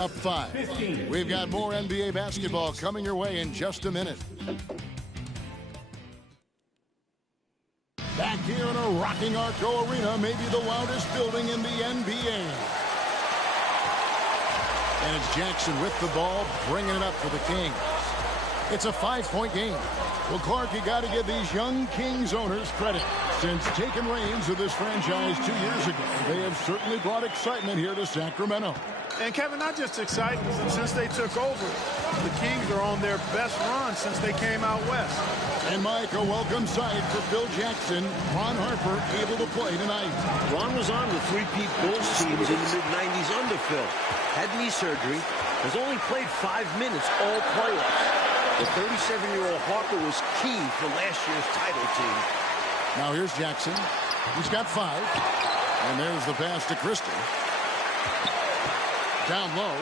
Up 5. We've got more NBA basketball coming your way in just a minute. Back here in a rocking Arco Arena, maybe the loudest building in the NBA. And it's Jackson with the ball, bringing it up for the Kings. It's a 5-point game. Well, Clark, you got to give these young Kings owners credit. Since taking reins of this franchise 2 years ago, they have certainly brought excitement here to Sacramento. And, Kevin, not just exciting. Since they took over, the Kings are on their best run since they came out west. And, Mike, a welcome sight for Phil Jackson. Ron Harper able to play tonight. Ron was on the three-peat Bulls teams in the mid-'90s under Phil. Had knee surgery, has only played 5 minutes all playoffs. The 37-year-old Harper was key for last year's title team. Now here's Jackson. He's got 5. And there's the pass to Christie. Down low.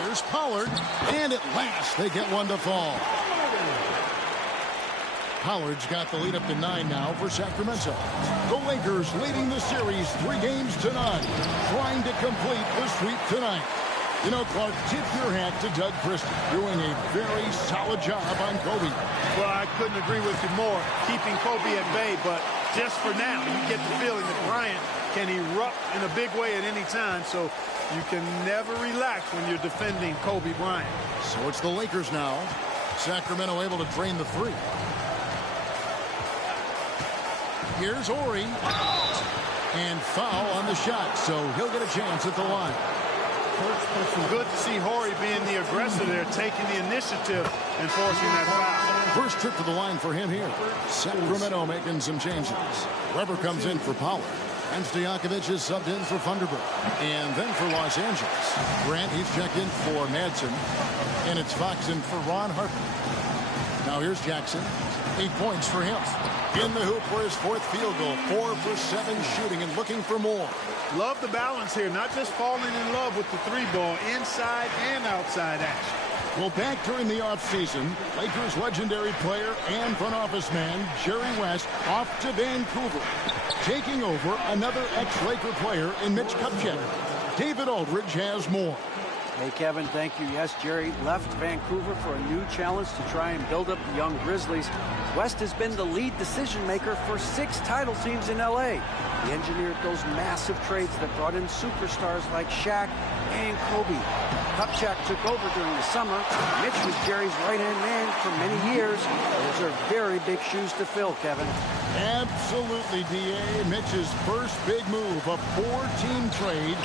Here's Pollard. And at last they get one to fall. Pollard's got the lead up to 9 now for Sacramento. The Lakers leading the series 3-0, trying to complete the sweep tonight. You know, Clark, tip your hat to Doug Christie, doing a very solid job on Kobe. Well, I couldn't agree with you more, keeping Kobe at bay, but just for now, you get the feeling that Bryant can erupt in a big way at any time, so you can never relax when you're defending Kobe Bryant. So it's the Lakers now. Sacramento able to drain the 3. Here's Horry. And foul on the shot, so he'll get a chance at the line. Good to see Horry being the aggressor there, taking the initiative and forcing that foul. First trip to the line for him here. Sacramento making some changes. Weber comes in for Pollard. And Stojakovic is subbed in for Thunderbird. And then for Los Angeles, Grant, he's checked in for Madsen. And it's Fox in for Ron Harper. Now here's Jackson. 8 points for him. In the hoop for his 4th field goal. 4 for 7 shooting and looking for more. Love the balance here, not just falling in love with the 3-ball, inside and outside action. Well, back during the offseason, Lakers legendary player and front office man Jerry West off to Vancouver, taking over another ex-Laker player in Mitch Kupchak. David Aldridge has more. Hey, Kevin, thank you. Yes, Jerry left Vancouver for a new challenge to try and build up the young Grizzlies. West has been the lead decision maker for 6 title teams in L.A. He engineered those massive trades that brought in superstars like Shaq and Kobe. Kupchak took over during the summer. Mitch was Jerry's right-hand man for many years. Those are very big shoes to fill, Kevin. Absolutely, D.A. Mitch's first big move, a 4-team trade,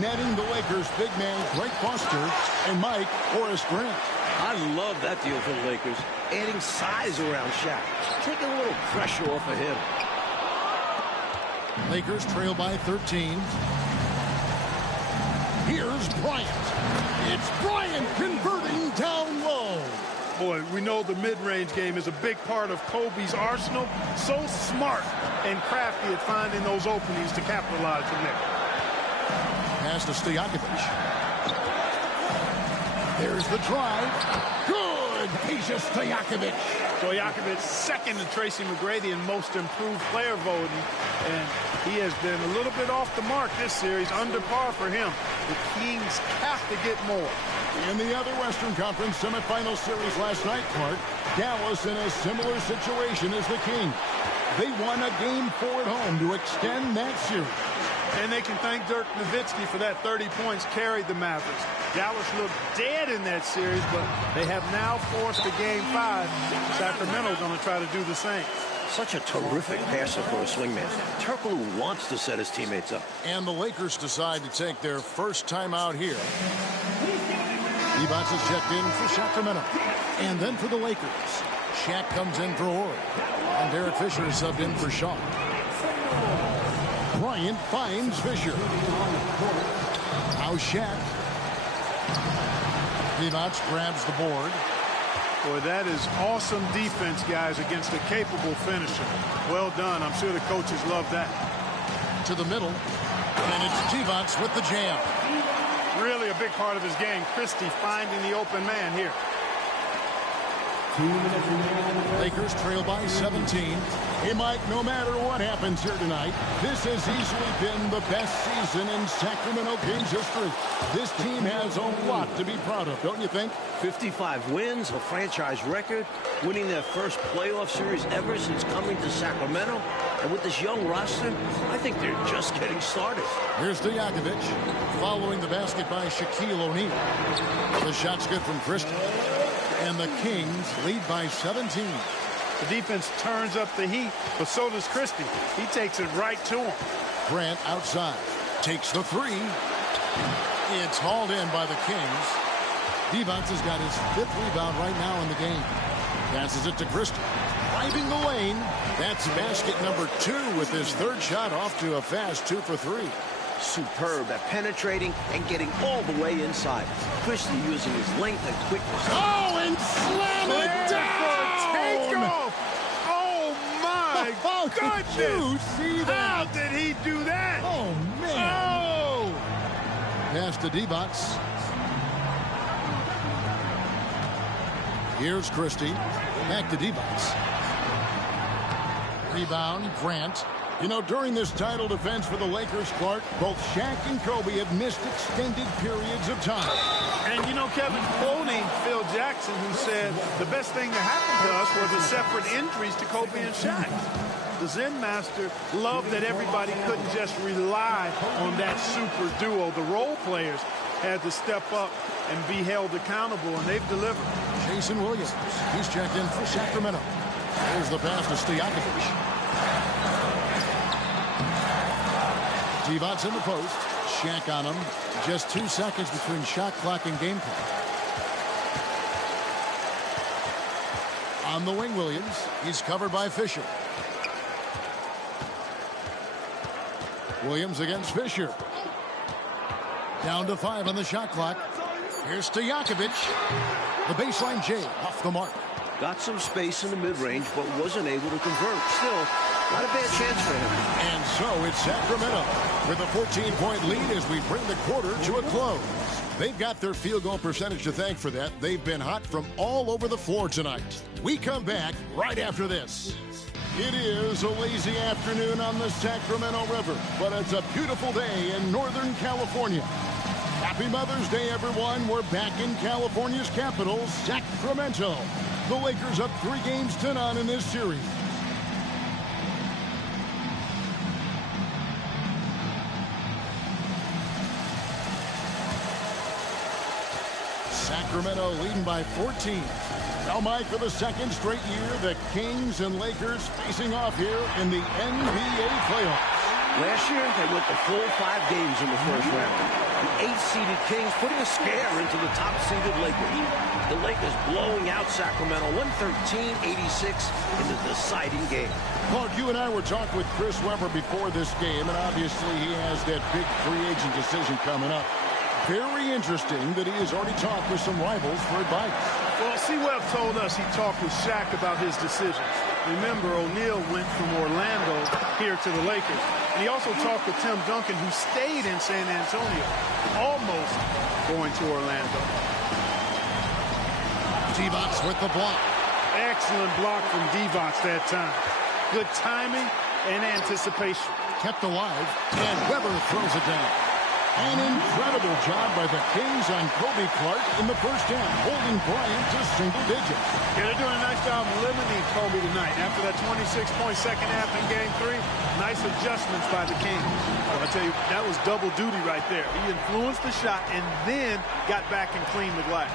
netting the Lakers' big man Greg Foster and Mike Horace Grant. I love that deal for the Lakers, adding size around Shaq, taking a little pressure off of him. Lakers trail by 13. Here's Bryant. It's Bryant converting down low. Boy, we know the mid-range game is a big part of Kobe's arsenal. So smart and crafty at finding those openings to capitalize from there. Pass to Stojakovic. There's the drive. Good. Peja Stojakovic. Stojakovic second to Tracy McGrady in most improved player voting. And he has been a little bit off the mark this series, under par for him. The Kings have to get more. In the other Western Conference semifinal series last night, Clark, Dallas in a similar situation as the Kings. They won a Game 4 at home to extend that series. And they can thank Dirk Nowitzki for that 30 points carried the Mavericks. Dallas looked dead in that series, but they have now forced a Game 5. Sacramento going to try to do the same. Such a terrific passer for a swingman. Turkoglu wants to set his teammates up. And the Lakers decide to take their first time out here. Divac is checked in for Sacramento. And then for the Lakers, Shaq comes in for Horry. And Derek Fisher is subbed in for Shaw. Bryant finds Fisher. Now Shaq. Divac grabs the board. Boy, that is awesome defense, guys, against a capable finisher. Well done. I'm sure the coaches love that. To the middle. And it's Divac with the jam. Really a big part of his game. Christie finding the open man here. Lakers trail by 17. Hey, Mike, no matter what happens here tonight, this has easily been the best season in Sacramento Kings history. This team has a lot to be proud of, don't you think? 55 wins, a franchise record, winning their first playoff series ever since coming to Sacramento. And with this young roster, I think they're just getting started. Here's Stojakovic, following the basket by Shaquille O'Neal. The shot's good from Christie. And the Kings lead by 17. The defense turns up the heat, but so does Christie. He takes it right to him. Grant outside. Takes the three. It's hauled in by the Kings. Divac has got his 5th rebound right now in the game. Passes it to Christie. Driving the lane. That's basket number 2 with his 3rd shot off to a fast 2 for 3. Superb at penetrating and getting all the way inside. Christie using his length and quickness. Oh, and slam it down! Takeoff! Oh, my goodness! Did you see that? How did he do that? Oh, man. Oh! Pass to Divac. Here's Christie. Back to Divac. Rebound, Grant. You know, during this title defense for the Lakers, Clark, both Shaq and Kobe have missed extended periods of time. And, you know, Kevin, quoting Phil Jackson, who said the best thing that happened to us were the separate injuries to Kobe and Shaq. The Zen Master loved that everybody couldn't just rely on that super duo. The role players had to step up and be held accountable, and they've delivered. Jason Williams, he's checked in for Sacramento. There's the pass to Stojakovic. Divac in the post. Shaq on him. Just 2 seconds between shot clock and game clock. On the wing, Williams. He's covered by Fisher. Williams against Fisher. Down to 5 on the shot clock. Here's Stojakovic. The baseline J off the mark. Got some space in the mid-range, but wasn't able to convert. Still, not a bad chance for him. And so it's Sacramento with a 14-point lead as we bring the quarter to a close. They've got their field goal percentage to thank for that. They've been hot from all over the floor tonight. We come back right after this. It is a lazy afternoon on the Sacramento River, but it's a beautiful day in Northern California. Happy Mother's Day, everyone. We're back in California's capital, Sacramento. The Lakers up 3 games to none in this series. Sacramento leading by 14. Now, Mike, for the 2nd straight year, the Kings and Lakers facing off here in the NBA playoffs. Last year, they went the full 5 games in the first round. The 8th-seeded Kings putting a scare into the top-seeded Lakers. The Lakers blowing out Sacramento 113-86 in the deciding game. Clark, you and I were talking with Chris Webber before this game, and obviously he has that big free agent decision coming up. Very interesting that he has already talked with some rivals for advice. Well, C-Webb told us he talked with Shaq about his decisions. Remember, O'Neal went from Orlando here to the Lakers. And he also talked with Tim Duncan, who stayed in San Antonio, almost going to Orlando. Divac with the block. Excellent block from Divac that time. Good timing and anticipation. Kept alive, and Webber throws it down. An incredible job by the Kings on Kobe Clark in the first half, holding Bryant to single digits. Yeah, they're doing a nice job limiting Kobe tonight. After that 26-point second half in Game 3, nice adjustments by the Kings. I tell you, that was double duty right there. He influenced the shot and then got back and cleaned the glass.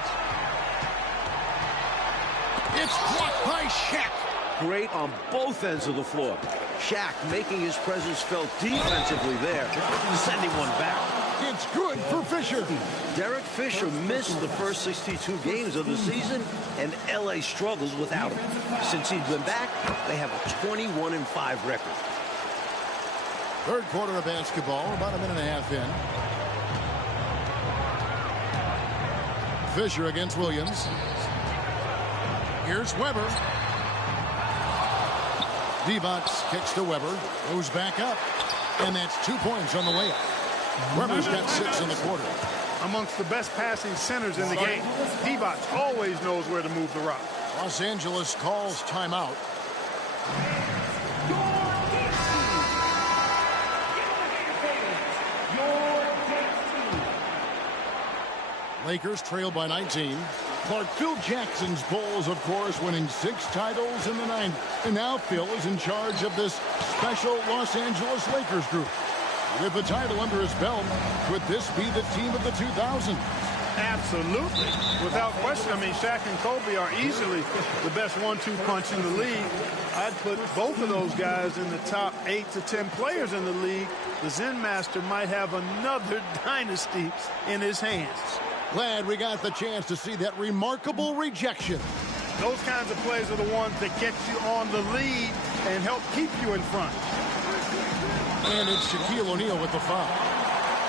It's blocked by Shaq. Great on both ends of the floor. Shaq making his presence felt defensively there, sending one back. It's good for Fisher. Derek Fisher missed the first 62 games of the season, and L.A. struggles without him. Since he's been back, they have a 21-5 record. 3rd quarter of basketball, about a minute and a half in. Fisher against Williams. Here's Webber. Divac kicks to Webber, goes back up, and that's 2 points on the layup. Webber's got 6 in the quarter. Amongst the best passing centers in the game, Divac always knows where to move the rock. Los Angeles calls timeout. Lakers trail by 19. Clark, Phil Jackson's Bulls, of course, winning 6 titles in the 90s. And now Phil is in charge of this special Los Angeles Lakers group. With the title under his belt, could this be the team of the 2000s? Absolutely. Without question. I mean, Shaq and Kobe are easily the best 1-2 punch in the league. I'd put both of those guys in the top 8 to 10 players in the league. The Zen Master might have another dynasty in his hands. Glad we got the chance to see that remarkable rejection. Those kinds of plays are the ones that get you on the lead and help keep you in front. And it's Shaquille O'Neal with the foul.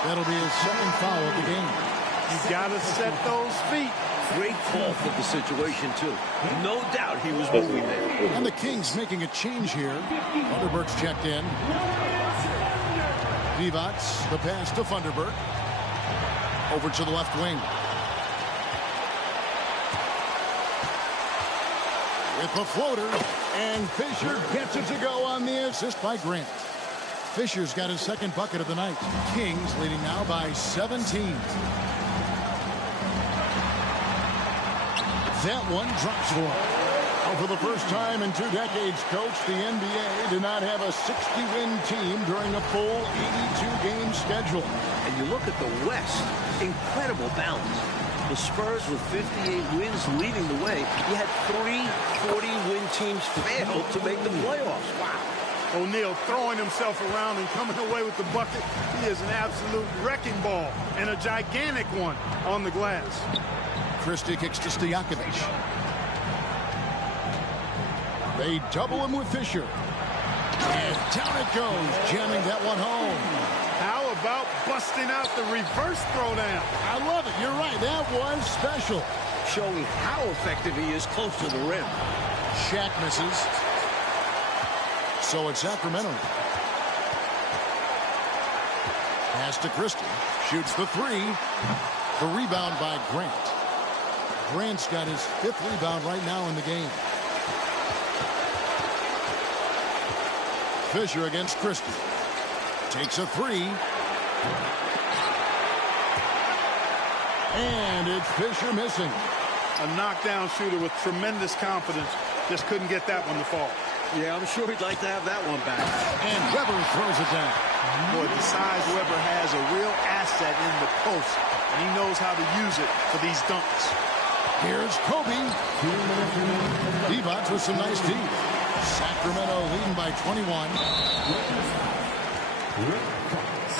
That'll be his second foul of the game. You got to set those feet. Great call for the situation, too. No doubt he was moving there. And the Kings making a change here. Thunderberg's checked in. Divac, the pass to Thunderberg. Over to the left wing. With the floater. And Fisher gets it to go on the assist by Grant. Fisher's got his second bucket of the night. Kings leading now by 17. That one drops for him. Well, for the first time in 2 decades, Coach, the NBA did not have a 60-win team during a full 82-game schedule. And you look at the West, incredible balance. The Spurs with 58 wins leading the way. You had 3 40-win teams fail to make the playoffs. Wow. O'Neal throwing himself around and coming away with the bucket. He is an absolute wrecking ball and a gigantic one on the glass. Christie kicks to Stojakovic. They double him with Fisher. And down it goes, jamming that one home. How about busting out the reverse throwdown? I love it. You're right. That was special. Showing how effective he is close to the rim. Shaq misses. So it's Sacramento. Pass to Christie. Shoots the 3. The rebound by Grant. Grant's got his 5th rebound right now in the game. Fisher against Christie. Takes a 3. And it's Fisher missing. A knockdown shooter with tremendous confidence. Just couldn't get that one to fall. Yeah, I'm sure he'd like to have that one back. And Webber throws it down. Boy, besides Webber has a real asset in the post, and he knows how to use it for these dunks. Here's Kobe. Divac with some nice D. Sacramento leading by 21.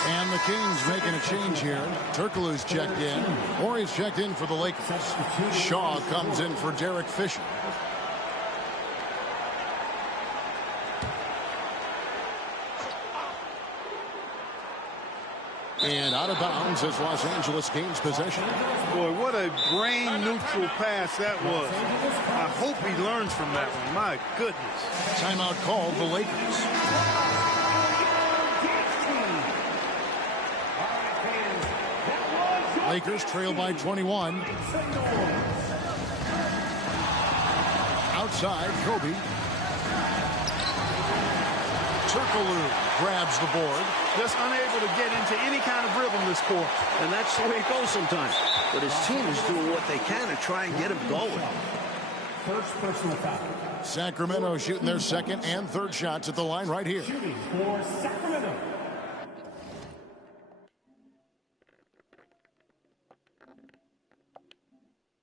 And the Kings making a change here. Turkoglu's checked in. Or he's checked in for the Lakers. Shaw comes in for Derek Fisher. And out of bounds as Los Angeles gains possession. Boy, what a brain-neutral pass that was. I hope he learns from that one. My goodness. Timeout called the Lakers. Lakers trail by 21. Outside, Kobe. Turkoglu grabs the board. Just unable to get into any kind of rhythm this quarter. And that's the way it goes sometimes. But his team is doing what they can to try and get him going. First personal foul. Sacramento shooting their second and third shots at the line right here. Shooting for Sacramento.